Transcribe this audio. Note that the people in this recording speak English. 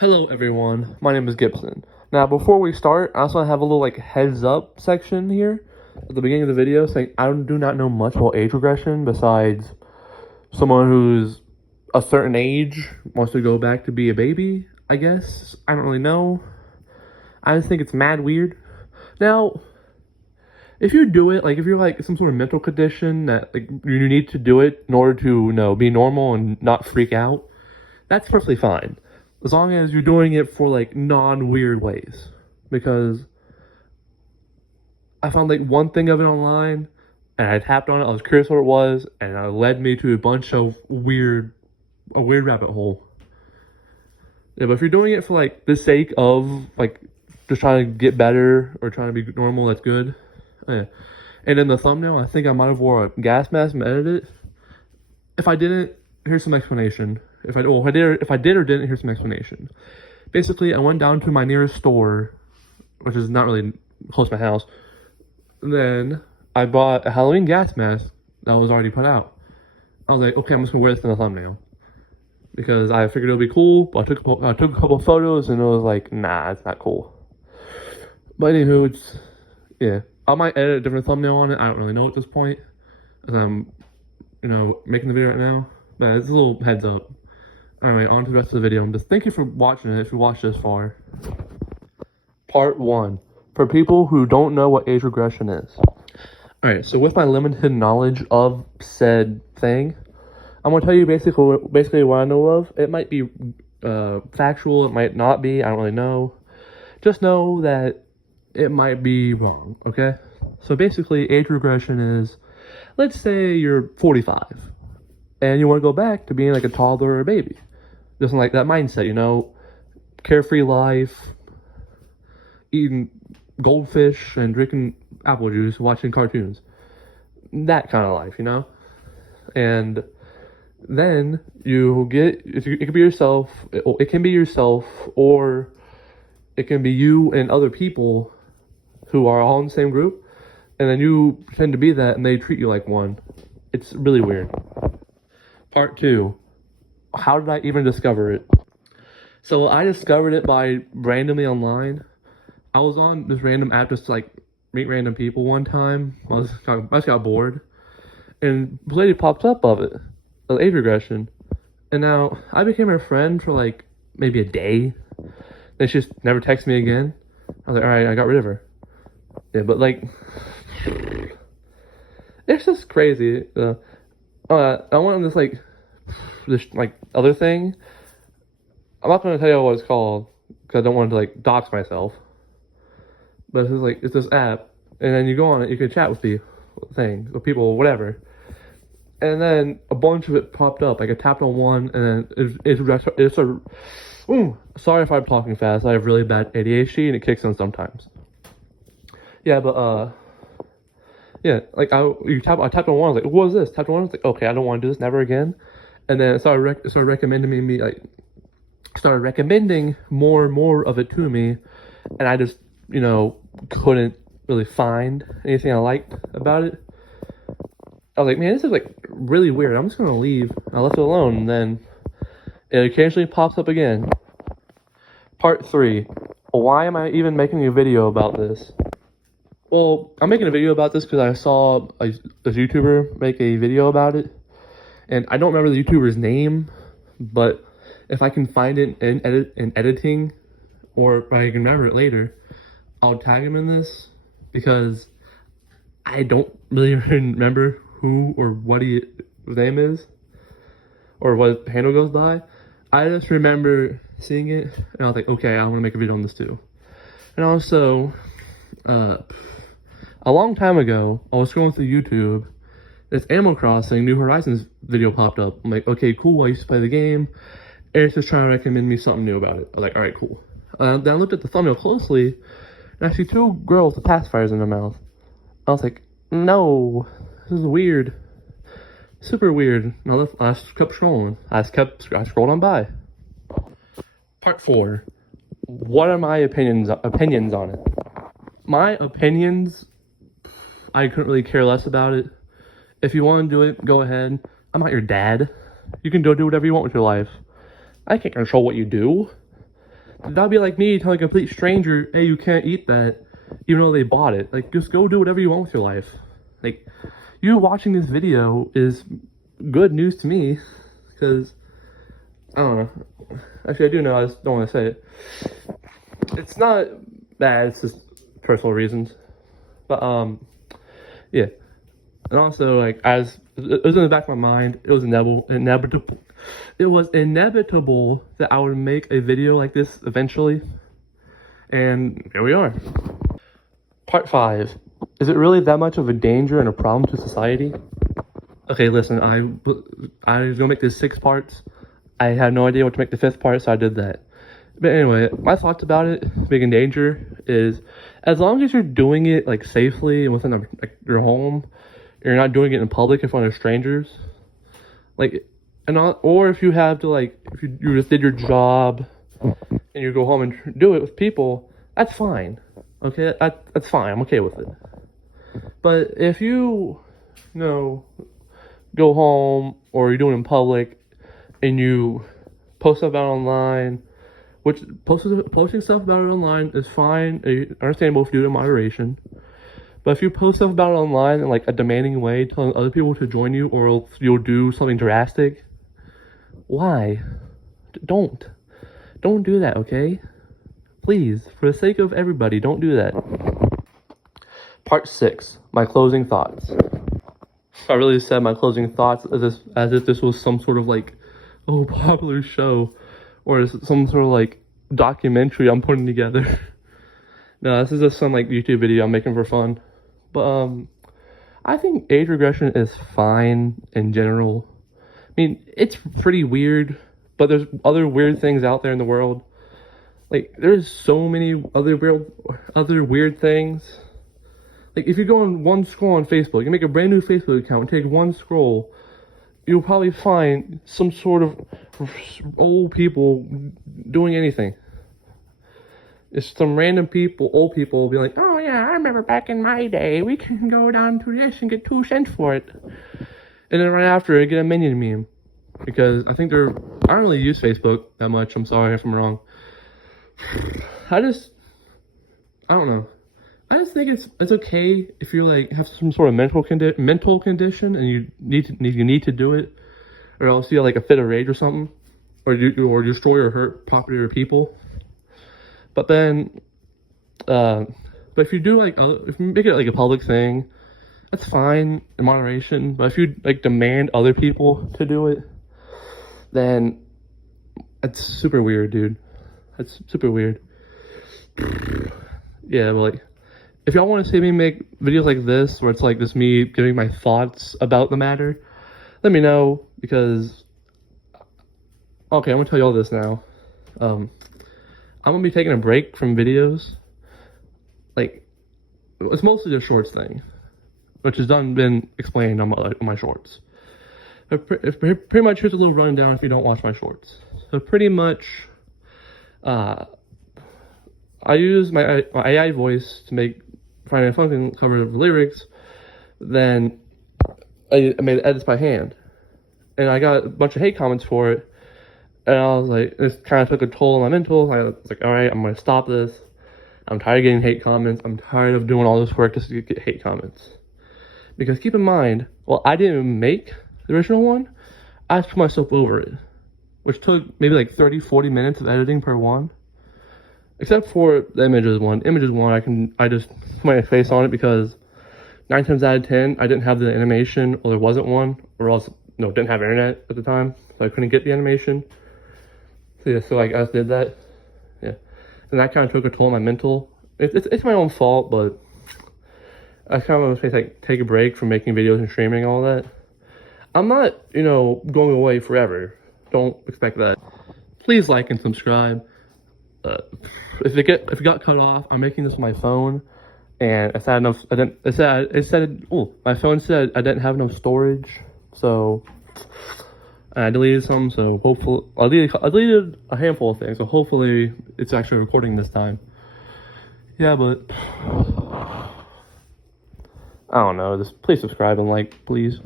Hello everyone, my name is Gibson. Now before we start, I also have a little heads up section here at the beginning of the video saying I do not know much about age regression besides someone who's a certain age wants to go back to be a baby, I guess. I don't really know. I just think it's mad weird. Now, if you do it, if you're some sort of mental condition that you need to do it in order to, be normal and not freak out, that's perfectly fine. As long as you're doing it for non-weird ways. Because I found one thing of it online and I tapped on it, I was curious what it was, and it led me to a bunch of a weird rabbit hole. Yeah, but if you're doing it for the sake of just trying to get better or trying to be normal, that's good. Yeah. And in the thumbnail, I think I might have wore a gas mask and edited it. If I didn't, here's some explanation. If I did or didn't, here's some explanation. Basically, I went down to my nearest store, which is not really close to my house. Then I bought a Halloween gas mask that was already put out. I was like, okay, I'm just gonna wear this in the thumbnail because I figured it would be cool. But I took a couple of photos and it was like, nah, it's not cool. But anywho, yeah. I might edit a different thumbnail on it. I don't really know at this point, as I'm, making the video right now. But it's a little heads up. Anyway, on to the rest of the video. Just thank you for watching it if you watched this far. Part 1. For people who don't know what age regression is. Alright, so with my limited knowledge of said thing, I'm going to tell you basically what I know of. It might be factual, it might not be, I don't really know. Just know that it might be wrong, okay? So basically, age regression is, let's say you're 45, and you want to go back to being a toddler or a baby. Just that mindset, carefree life, eating goldfish and drinking apple juice, watching cartoons. That kind of life, And then it could be yourself, it can be yourself, or it can be you and other people who are all in the same group, and then you pretend to be that and they treat you like one. It's really weird. Part 2. How did I even discover it? So I discovered it by randomly online. I was on this random app just to meet random people one time. I just got bored. And this lady popped up of age regression. And now I became her friend for maybe a day. Then she just never texted me again. I was like, alright, I got rid of her. Yeah, but it's just crazy. I went on this other thing. I'm not going to tell you what it's called because I don't want to dox myself. But it's this app, and then you go on it, you can chat with people, whatever. And then a bunch of it popped up. I tapped on one, and then it's a. Sorry if I'm talking fast. I have really bad ADHD, and it kicks in sometimes. Yeah, but yeah, I tapped on one. I was like, what is this? Tapped on one. I was like, okay, I don't want to do this, never again. And then it started recommending more and more of it to me, and I just couldn't really find anything I liked about it. I was like, man, this is really weird. I'm just gonna leave. I left it alone, and then it occasionally pops up again. Part 3. Why am I even making a video about this? Well, I'm making a video about this because I saw a YouTuber make a video about it. And I don't remember the YouTuber's name, but if I can find it in editing, or if I can remember it later, I'll tag him in this, because I don't really remember who or what his name is, or what his handle goes by. I just remember seeing it, and I was like, okay, I want to make a video on this too. And also, a long time ago, I was scrolling through YouTube, this Animal Crossing New Horizons video popped up. I'm like, okay, cool, I used to play the game, and it's just trying to recommend me something new about it. I was like, alright, cool. Then I looked at the thumbnail closely, and I see two girls with pacifiers in their mouth. I was like, no, this is weird. Super weird. And I just kept scrolling. I scrolled on by. Part 4. What are my opinions on it? My opinions, I couldn't really care less about it. If you want to do it, go ahead. I'm not your dad. You can do whatever you want with your life. I can't control what you do. That'd be like me telling a complete stranger, hey, you can't eat that, even though they bought it. Like, just go do whatever you want with your life. Like, you watching this video is good news to me, because, I don't know. Actually, I do know, I just don't want to say it. It's not bad, it's just personal reasons. But, yeah. And also, like, as it was in the back of my mind, it was inevitable. It was inevitable that I would make a video like this eventually. And here we are. Part 5. Is it really that much of a danger and a problem to society? Okay, listen, I was gonna make this 6 parts. I had no idea what to make the 5th part, so I did that. But anyway, my thoughts about it being in danger is, as long as you're doing it like safely and within your home, you're not doing it in public in front of strangers, like, or if you have to, like, if you just did your job and you go home and do it with people, that's fine. Okay, that's fine. I'm okay with it. But if you know, go home or you're doing it in public and you post stuff about it online, which posting stuff about it online is fine, understandable if you do it in moderation. But if you post stuff about it online in like a demanding way, telling other people to join you, or else you'll do something drastic, why? Don't do that, okay? Please, for the sake of everybody, don't do that. Part 6, my closing thoughts. I really said my closing thoughts as if this was some sort of like, popular show, or some sort of like documentary I'm putting together. No, this is just some like YouTube video I'm making for fun. But I think age regression is fine in general. I mean, it's pretty weird, but there's other weird things out there in the world. Like, there's so many other weird things. Like, if you go on one scroll on Facebook, you make a brand new Facebook account and take one scroll, you'll probably find some sort of old people doing anything. It's some random people, old people, will be like, oh yeah, I remember back in my day, we can go down to this and get 2 cents for it. And then right after, I get a minion meme. Because I don't really use Facebook that much, I'm sorry if I'm wrong. I don't know. I just think it's okay if you like have some sort of mental condition and you need to do it, or else you have like a fit of rage or something, or destroy or hurt property or people. But then, but if you do if you make it like a public thing, that's fine in moderation. But if you like demand other people to do it, then that's super weird, dude. That's super weird. Yeah, but like, if y'all want to see me make videos like this, where it's like just me giving my thoughts about the matter, let me know, because, okay, I'm gonna tell you all this now. I'm gonna be taking a break from videos. Like, it's mostly the shorts thing, which has been explained on my shorts. But pretty much, here's a little rundown if you don't watch my shorts. So pretty much, I use my AI voice to make Friday Night Funkin' cover of lyrics. Then I made edits by hand, and I got a bunch of hate comments for it. And I was like, this kind of took a toll on my mental. I was like, all right, I'm gonna stop this. I'm tired of getting hate comments. I'm tired of doing all this work just to get hate comments. Because keep in mind, well, I didn't make the original one. I just put myself over it, which took maybe like 30-40 minutes of editing per one. Except for the images one. Images one, I just put my face on it, because 9 times out of 10, I didn't have the animation, or there wasn't one, or else, didn't have internet at the time, so I couldn't get the animation. So yeah, so I just did that. Yeah. And that kind of took a toll on my mental. It's my own fault, but I kind of want to take a break from making videos and streaming and all that. I'm not, going away forever. Don't expect that. Please like and subscribe. If it got cut off, I'm making this with my phone, and my phone said I didn't have enough storage, so I deleted some. So hopefully, I deleted a handful of things. So hopefully, it's actually recording this time. Yeah, but I don't know. Just please subscribe and like, please.